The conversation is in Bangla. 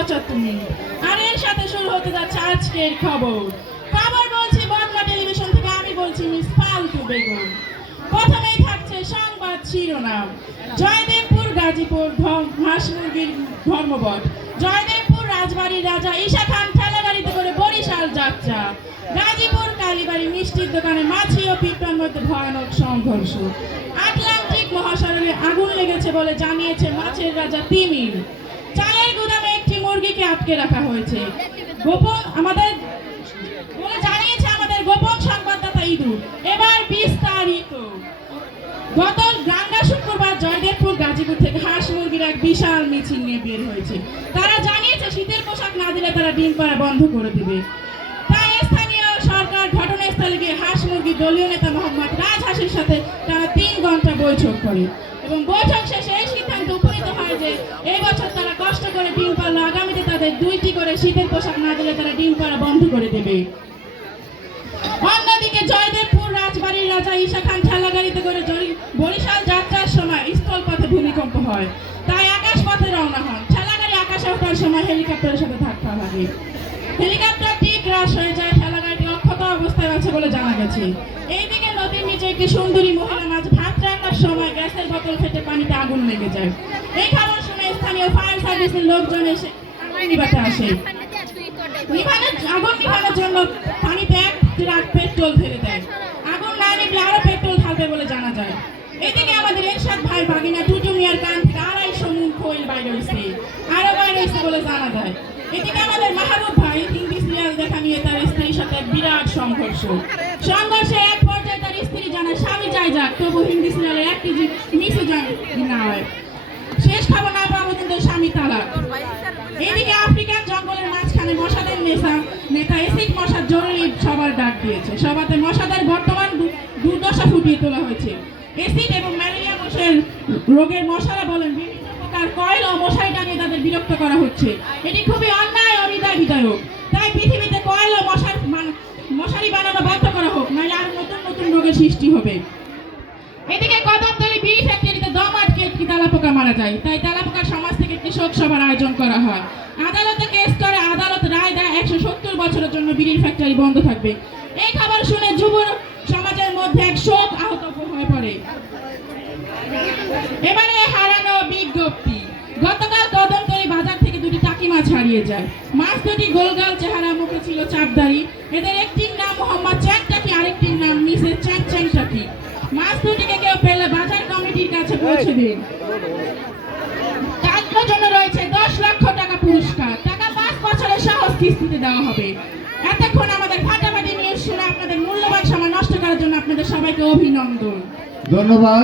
75 মিনিট। আর এর সাথে শুরু হতে যাচ্ছে আজকের খবর। খবর বলছি বদলা টেলিভিশন থেকে, আমি বলছি মিস ফালতু বেগম। প্রথমেই থাকছে সংবাদ শিরোনাম। জয়দেবপুর গাজীপুর হাঁস মুরগির ধর্মঘট। জয়দেবপুর রাজবাড়ির রাজা ঈশা খান ঠেলাগাড়িতে করে বরিশাল যাত্রা। গাজীপুর কালীবাড়ি মিষ্টির দোকানে মাছি ও পিঁপড়ার মধ্যে ভয়ানক সংঘর্ষ। আটলান্টিক মহাসাগরে আগুন লেগেছে বলে জানিয়েছে মাছের রাজা তিমির। চালের গুদামে একটি মুরগিকে আটকে রাখা হয়েছে বলে জানিয়েছে আমাদের গোপন সংবাদদাতা ইদু। এবার বিস্তারিত। গত গাঙ্গা শুক্রবার জয়দেবপুর গাজীপুর থেকে হাঁস মুরগির এক বিশাল মিছিল নিয়ে বের হয়েছে। তারা জানিয়েছে শীতের পোশাক না দিলে তারা ডিম পাড়া বন্ধ করে দিবে। তাই স্থানীয় সরকার ঘটনাস্থলে গিয়ে হাঁস মুরগির দলীয় নেতা মোহাম্মদ রাজহাঁসের সাথে তারা 3 ঘন্টা বৈঠক করে এবং বৈঠক শেষে এই সিদ্ধান্তে উপনীত হয় যে এই বছর তারা কষ্ট করে ডিম পাড়লে আগামীতে তাদের 2টি করে শীতের পোশাক না দিলে তারা ডিম পাড়া বন্ধ করে দেবে। অন্যদিকে জয়দেবপুর রাজবাড়ির রাজা ঈশা খান ঠেলাগাড়িতে করে বরিশাল যাত্রার সময় স্থলপথে ভূমিকম্প হয়, তাই আকাশপথে রওনা হন। ঠেলাগাড়ি আকাশে ওঠার সময় হেলিকপ্টারের সাথে ধাক্কা লাগে। হেলিকপ্টারটি ক্র্যাশ হয়ে যায়। ঠেলাগাড়িটি অক্ষত অবস্থায় আছে বলে জানা গেছে। এইদিকে নদীর নিচে একটি সুন্দরী মহিলা মাছ ভাত রান্নার সময় গ্যাসের বোতল ফেটে পানিতে আগুন লেগে যায়। এই খবর শুনে স্থানীয় ফায়ার সার্ভিসের লোকজন এসে আগুন নিভাতে আসে। আগুন নিভানোর জন্য পানিতে 1 ট্রাক পেট্রোল ফেলে দেয়। আগুন না নিভলে আরো পেট্রোল ঢালবে বলে জানা যায়। এদিকে আমাদের এরশাদ ভাই ভাগিনা টুটু মিয়ার কান থেকে 250 মুন খৈল বাইরে হয়েছে, আরো বাইরে হয়েছে বলে জানা যায়। এদিকে আমাদের মাহবুব ভাই হিন্দি সিরিয়াল দেখা নিয়ে তার স্ত্রীর সাথে বিরাট সংঘর্ষে এক পর্যায়ে তার স্ত্রী জানায় স্বামী যাই যাক, তবু হিন্দি সিরিয়ালের একটি মিসে না হয়। শেষ খবর না পাওয়া পর্যন্ত স্বামী তালাক। এদিকে আফ্রিকান জঙ্গলের মাঝখানে মশাদের নেতা এসিড মশার জরুরি সবার ডাক দিয়েছে। সভাতে মশাদের বর্তমান দুর্দশা ফুটিয়ে তোলা হয়েছে। এসিড এবং ম্যালেরিয়া মশার রোগের মশারা বলেন বিভিন্ন প্রকার কয়েল ও মশারি টানিয়ে তাদের বিরক্ত করা হচ্ছে। এটি খুবই অন্যায় ও হৃদয় বিদারক। তাই পৃথিবীতে কয়েল ও মশারি বানানো বন্ধ করা হোক, নইলে আরো নতুন নতুন রোগের সৃষ্টি হবে। এদিকে কদমতলী বিড়ি ফ্যাক্টরিতে দম আটকে একটি তেলাপোকা মারা যায়, তাই তেলাপোকার সমাজ থেকে একটি শোক সভার আয়োজন করা হয়। আদালতে কেস করে আদালত রায় দেয় 170 বছরের জন্য বিড়ির ফ্যাক্টরি বন্ধ থাকবে। এই খবর শুনে যুব সমাজের মধ্যে এক শোক আহত হয়ে পড়ে। এবারে হারানো বিজ্ঞপ্তি। গতকাল কদমতলী বাজার থেকে 2টি টাকি মাছ হারিয়ে যায়। মাছ দুটি গোলগাল চেহারা, মুখে ছিল চাপদারি। এদের একটির নাম মোহাম্মদ চ্যাং টাকি, আরেকটির নাম মিসেস চ্যাং টাকি। মাছ দুটিকে কেউ পেলে বাজার কমিটির কাছে পৌঁছে দিন। তার জন্য রয়েছে 10 লক্ষ টাকা পুরস্কার। টাকা 5 বছরের সহজ কিস্তিতে দেওয়া হবে। এতক্ষণ আমাদের ফাটাফাটি নিউজ শুনে আপনাদের মূল্যবান সময় নষ্ট করার জন্য আপনাদের সবাইকে অভিনন্দন। ধন্যবাদ।